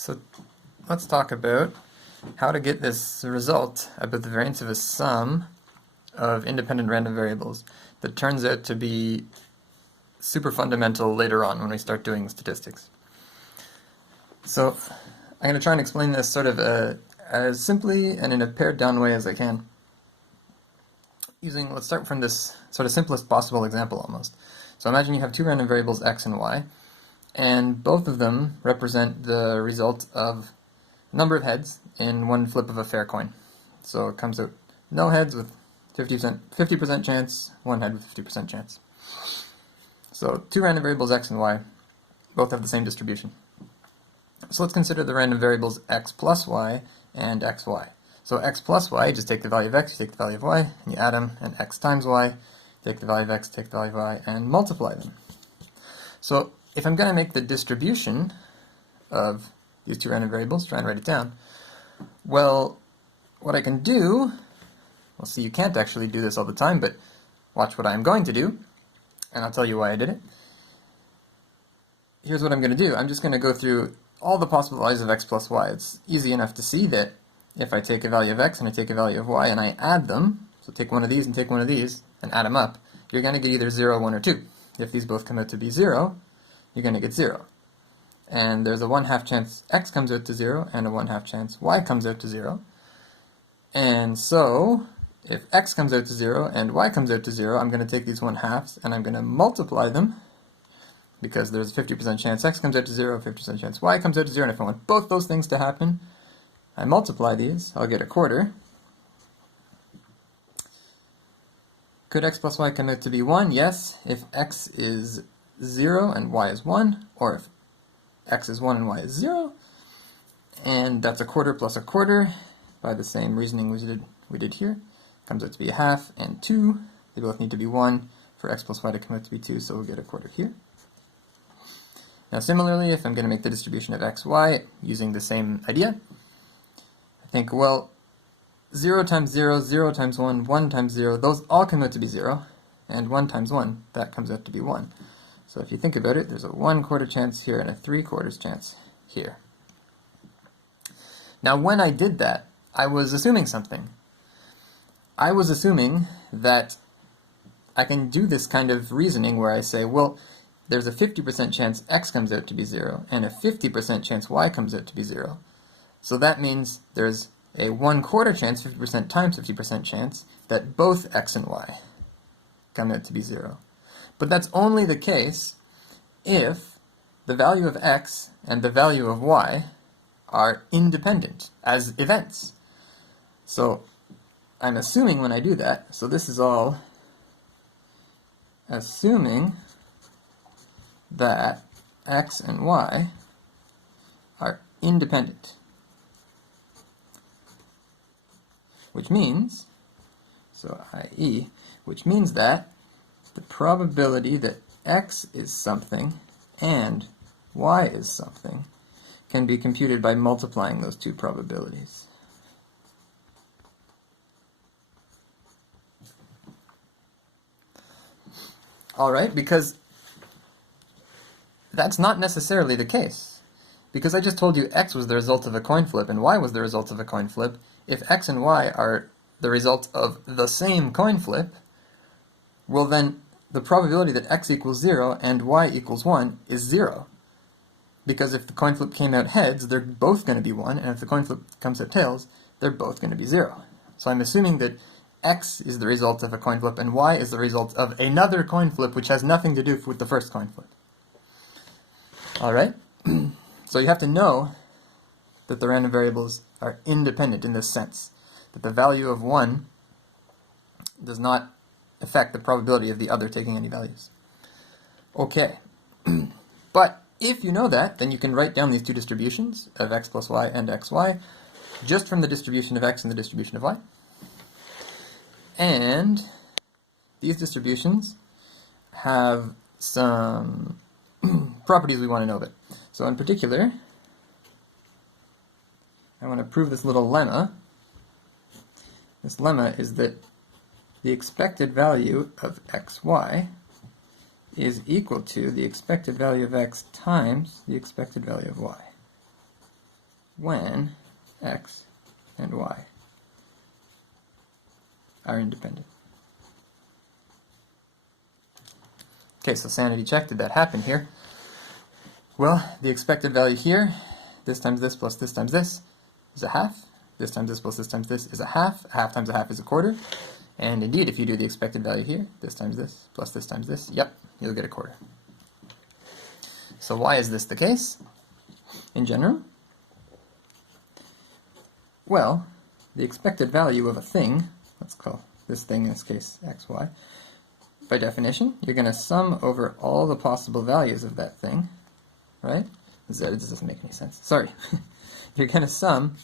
So let's talk about how to get this result about the variance of a sum of independent random variables that turns out to be super fundamental later on when we start doing statistics. So I'm going to try and explain this sort of as simply and in a pared down way as I can. Let's start from this sort of simplest possible example almost. So imagine you have two random variables x and y, and both of them represent the result of a number of heads in one flip of a fair coin. So it comes out no heads with 50% chance, one head with 50% chance. So two random variables x and y both have the same distribution. So let's consider the random variables x plus y and xy. So x plus y, just take the value of x, you take the value of y, and you add them, and x times y, take the value of x, take the value of y, and multiply them. So if I'm going to make the distribution of these two random variables, try and write it down, well, what I can do, well, see, you can't actually do this all the time, but watch what I'm going to do, and I'll tell you why I did it. Here's what I'm going to do. I'm just going to go through all the possible values of x plus y. It's easy enough to see that if I take a value of x and I take a value of y and I add them, so take one of these and take one of these and add them up, you're going to get either 0, 1, or 2. If these both come out to be 0, you're going to get 0. And there's a 1/2 chance x comes out to 0 and a 1/2 chance y comes out to 0. And so, if x comes out to 0 and y comes out to 0, I'm going to take these 1/2s and I'm going to multiply them, because there's a 50% chance x comes out to 0, 50% chance y comes out to 0, and if I want both those things to happen, I multiply these, I'll get a quarter. Could x plus y come out to be 1? Yes, if x is 0 and y is 1, or if x is 1 and y is 0, and that's a quarter plus a quarter, by the same reasoning we did here. Comes out to be a half and 2. They both need to be 1 for x plus y to come out to be 2, so we'll get a quarter here. Now similarly, if I'm going to make the distribution of x, y using the same idea, I think, well, 0 times 0, 0 times 1, 1 times 0, those all come out to be 0, and 1 times 1, that comes out to be 1. So if you think about it, there's a 1/4 chance here and a 3/4 chance here. Now when I did that, I was assuming something. I was assuming that I can do this kind of reasoning where I say, well, there's a 50% chance x comes out to be 0, and a 50% chance y comes out to be 0. So that means there's a 1/4 chance, 50% times 50% chance, that both x and y come out to be 0. But that's only the case if the value of x and the value of y are independent as events. So I'm assuming when I do that, so this is all assuming that x and y are independent. Which means, so i.e., which means that the probability that x is something and y is something can be computed by multiplying those two probabilities. Alright, because that's not necessarily the case. Because I just told you x was the result of a coin flip and y was the result of a coin flip. If x and y are the result of the same coin flip, well then the probability that x equals 0 and y equals 1 is 0. Because if the coin flip came out heads, they're both going to be 1, and if the coin flip comes out tails, they're both going to be 0. So I'm assuming that x is the result of a coin flip and y is the result of another coin flip which has nothing to do with the first coin flip. Alright? So you have to know that the random variables are independent in this sense, that the value of one does not affect the probability of the other taking any values. Okay, but if you know that, then you can write down these two distributions of x plus y and xy just from the distribution of x and the distribution of y. And these distributions have some properties we want to know about. So in particular, I want to prove this little lemma. This lemma is that the expected value of xy is equal to the expected value of x times the expected value of y. when x and y are independent. Okay, so sanity check, did that happen here? Well, the expected value here, this times this plus this times this, is a half. This times this plus this times this is a half. A half times a half is a quarter. And indeed, if you do the expected value here, this times this plus this times this, yep, you'll get a quarter. So why is this the case in general? Well, the expected value of a thing, let's call this thing in this case xy, by definition, you're going to sum over all the possible values of that thing, right? This doesn't make any sense. Sorry. You're going to sum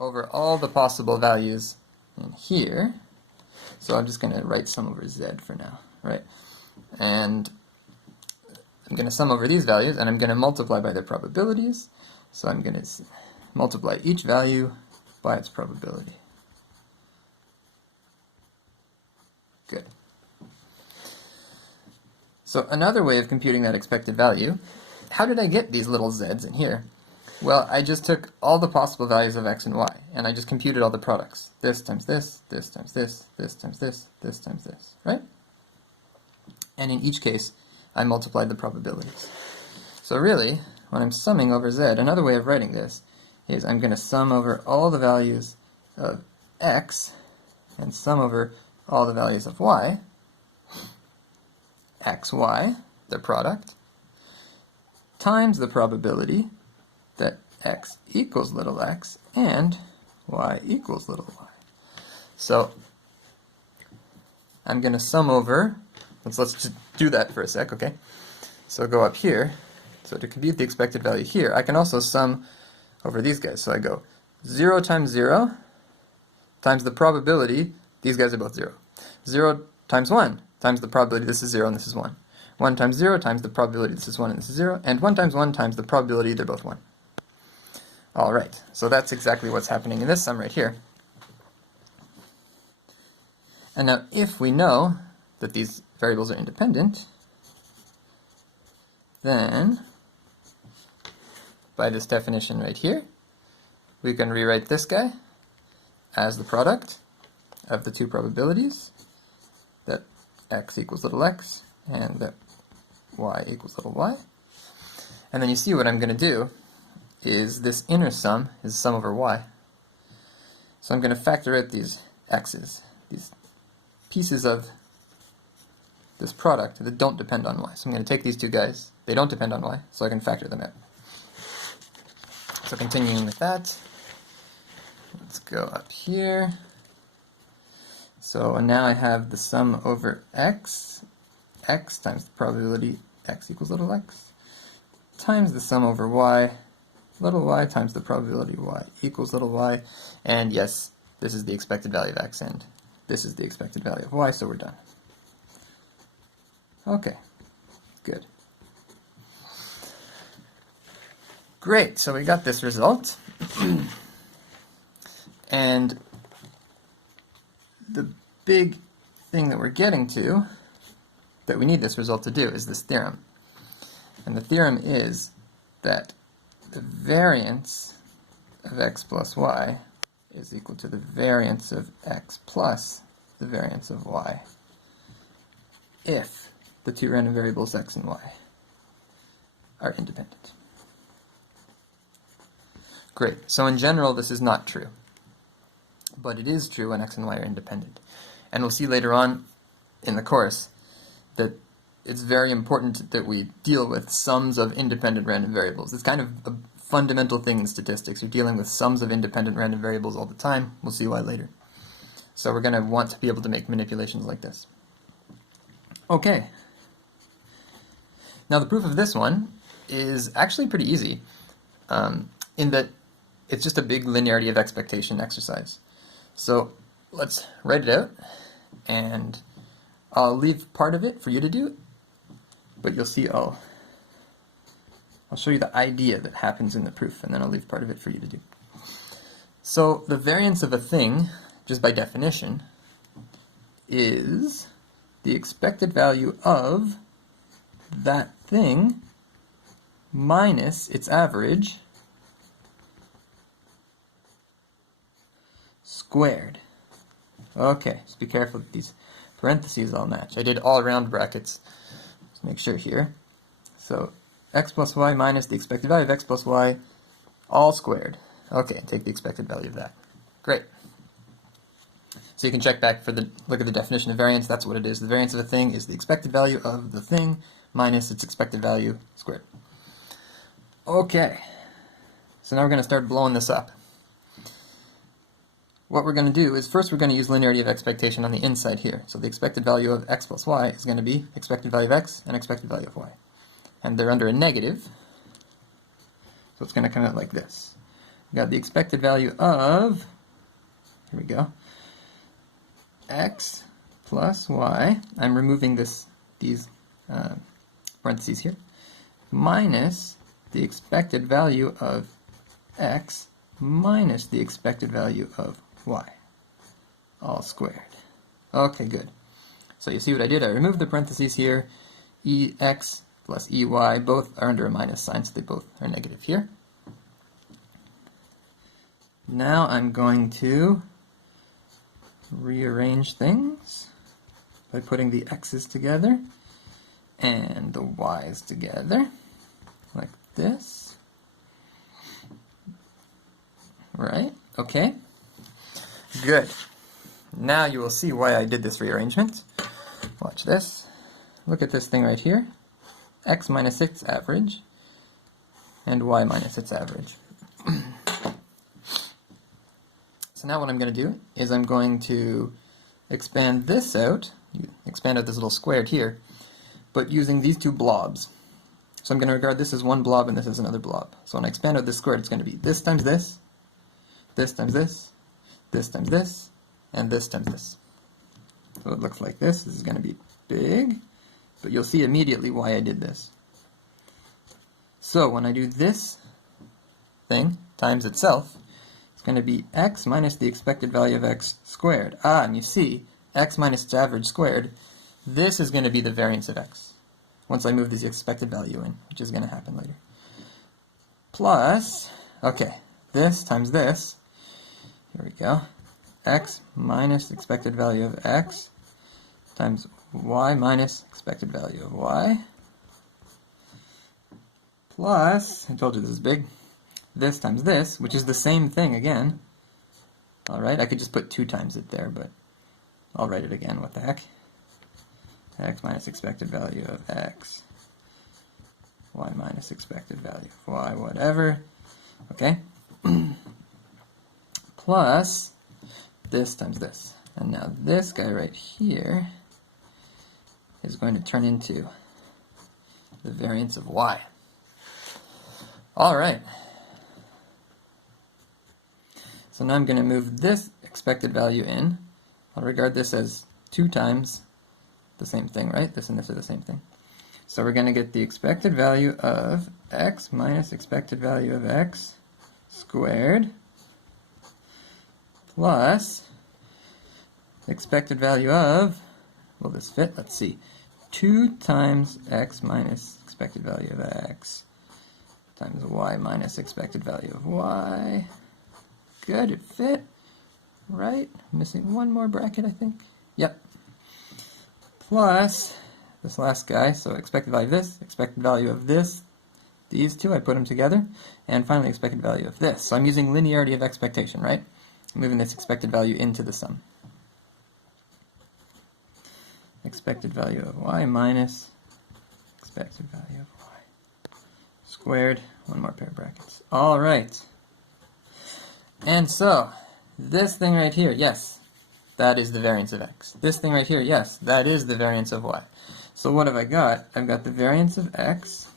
over all the possible values in here. So I'm just going to write sum over z for now, right? And I'm going to sum over these values, and I'm going to multiply by their probabilities. So I'm going to multiply each value by its probability. Good. So another way of computing that expected value, how did I get these little z's in here? Well, I just took all the possible values of x and y, and I just computed all the products. This times this, this times this, this times this, this times this, right? And in each case, I multiplied the probabilities. So really, when I'm summing over z, another way of writing this is I'm going to sum over all the values of x and sum over all the values of y, x, y, their product, times the probability that x equals little x and y equals little y. So I'm going to sum over, let's just do that for a sec, okay? So go up here. So to compute the expected value here, I can also sum over these guys. So I go 0 times 0 times the probability, these guys are both 0. 0 times 1 times the probability, this is 0 and this is 1. 1 times 0 times the probability, this is 1 and this is 0. And 1 times 1 times the probability, they're both 1. Alright, so that's exactly what's happening in this sum right here. And now if we know that these variables are independent, then by this definition right here, we can rewrite this guy as the product of the two probabilities, that x equals little x and that y equals little y. And then you see what I'm going to do is this inner sum is sum over y. So I'm going to factor out these x's, these pieces of this product that don't depend on y. So I'm going to take these two guys, they don't depend on y, so I can factor them out. So continuing with that, let's go up here. So now I have the sum over x, x times the probability x equals little x, times the sum over y, little y times the probability y equals little y, and yes, this is the expected value of x and this is the expected value of y, so we're done. Okay, good. Great, so we got this result. And the big thing that we're getting to, that we need this result to do, is this theorem. And the theorem is that the variance of x plus y is equal to the variance of x plus the variance of y if the two random variables x and y are independent. Great. So in general, this is not true. But it is true when x and y are independent. And we'll see later on in the course that it's very important that we deal with sums of independent random variables. It's kind of a fundamental thing in statistics. You're dealing with sums of independent random variables all the time. We'll see why later. So we're going to want to be able to make manipulations like this. Okay. Now the proof of this one is actually pretty easy, in that it's just a big linearity of expectation exercise. So let's write it out, and I'll leave part of it for you to do, but you'll see I'll show you the idea that happens in the proof, and then I'll leave part of it for you to do. So the variance of a thing, just by definition, is the expected value of that thing minus its average squared. Okay, just be careful that these parentheses all match. I did all round brackets. Let's make sure here. So x plus y minus the expected value of x plus y all squared. Okay, take the expected value of that. Great. So you can check back for look at the definition of variance. That's what it is. The variance of a thing is the expected value of the thing minus its expected value squared. Okay. So now we're going to start blowing this up. What we're going to do is first we're going to use linearity of expectation on the inside here. So the expected value of x plus y is going to be expected value of x and expected value of y. And they're under a negative. So it's going to come out like this. We've got the expected value of, here we go, x plus y, I'm removing these parentheses here, minus the expected value of x minus the expected value of y, all squared. Okay, good. So you see what I did? I removed the parentheses here. Ex plus ey, both are under a minus sign, so they both are negative here. Now I'm going to rearrange things by putting the x's together and the y's together, like this. Right? Okay. Good. Now you will see why I did this rearrangement. Watch this. Look at this thing right here. X minus its average and y minus its average. So now what I'm going to do is I'm going to expand this out, expand out this little squared here, but using these two blobs. So I'm going to regard this as one blob and this as another blob. So when I expand out this squared, it's going to be this times this, this times this, this times this, and this times this. So it looks like this. This is going to be big, but you'll see immediately why I did this. So when I do this thing times itself, it's going to be x minus the expected value of x squared. Ah, and you see, x minus its average squared, this is going to be the variance of x, once I move this expected value in, which is going to happen later. Plus, okay, this times this, here we go, x minus the expected value of x times y minus expected value of y, plus, I told you this is big, this times this, which is the same thing again. Alright, I could just put 2 times it there, but I'll write it again, what the heck. X minus expected value of x, y minus expected value of y, whatever. Okay. Plus this times this. And now this guy right here is going to turn into the variance of y. Alright. So now I'm going to move this expected value in. I'll regard this as 2 times the same thing, right? This and this are the same thing. So we're going to get the expected value of x minus expected value of x squared plus expected value of, will this fit? Let's see. 2 times x minus expected value of x times y minus expected value of y. Good, it fit. Right? Missing one more bracket, I think. Yep. Plus this last guy, so expected value of this, expected value of this, these two, I put them together, and finally expected value of this. So I'm using linearity of expectation, right? I'm moving this expected value into the sum. Expected value of y minus expected value of y squared, one more pair of brackets. All right. And so, this thing right here, yes, that is the variance of x. This thing right here, yes, that is the variance of y. So what have I got? I've got the variance of x,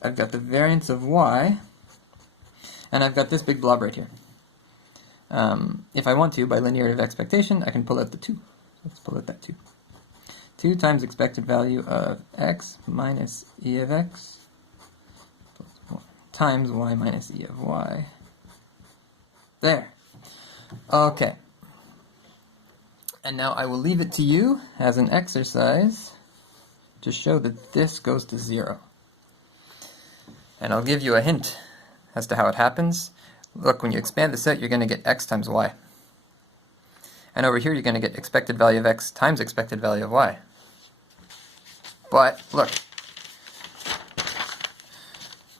I've got the variance of y, and I've got this big blob right here. If I want to, by linearity of expectation, I can pull out the 2. Let's pull out that 2. 2 times expected value of x minus e of x times y minus e of y. There. Okay. And now I will leave it to you as an exercise to show that this goes to 0. And I'll give you a hint as to how it happens. look, when you expand this out, you're going to get x times y. And over here, you're going to get expected value of x times expected value of y. But, look,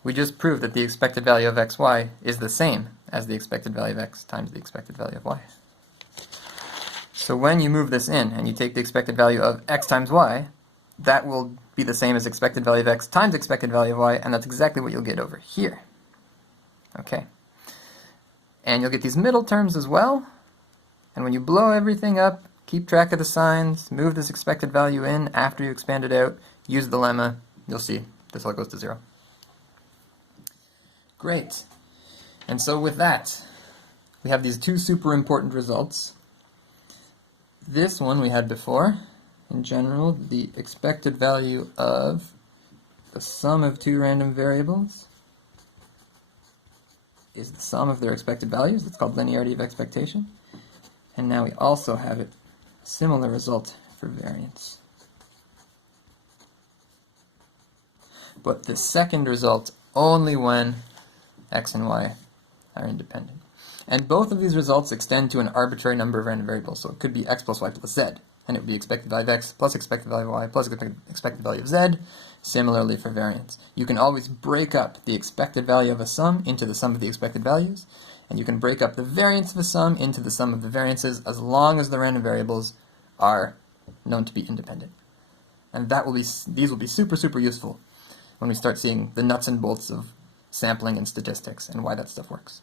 we just proved that the expected value of xy is the same as the expected value of x times the expected value of y. So when you move this in and you take the expected value of x times y, that will be the same as expected value of x times expected value of y, and that's exactly what you'll get over here. Okay. And you'll get these middle terms as well, and when you blow everything up, keep track of the signs, move this expected value in after you expand it out, use the lemma, you'll see this all goes to 0. Great. And so with that, we have these two super important results. This one we had before. In general, the expected value of the sum of two random variables is the sum of their expected values. It's called linearity of expectation. And now we also have a similar result for variance. But the second result only when x and y are independent. And both of these results extend to an arbitrary number of random variables. So it could be x plus y plus z, and it would be expected value of x plus expected value of y plus expected value of z. Similarly for variance. You can always break up the expected value of a sum into the sum of the expected values, and you can break up the variance of a sum into the sum of the variances as long as the random variables are known to be independent. And these will be super, super useful when we start seeing the nuts and bolts of sampling and statistics and why that stuff works.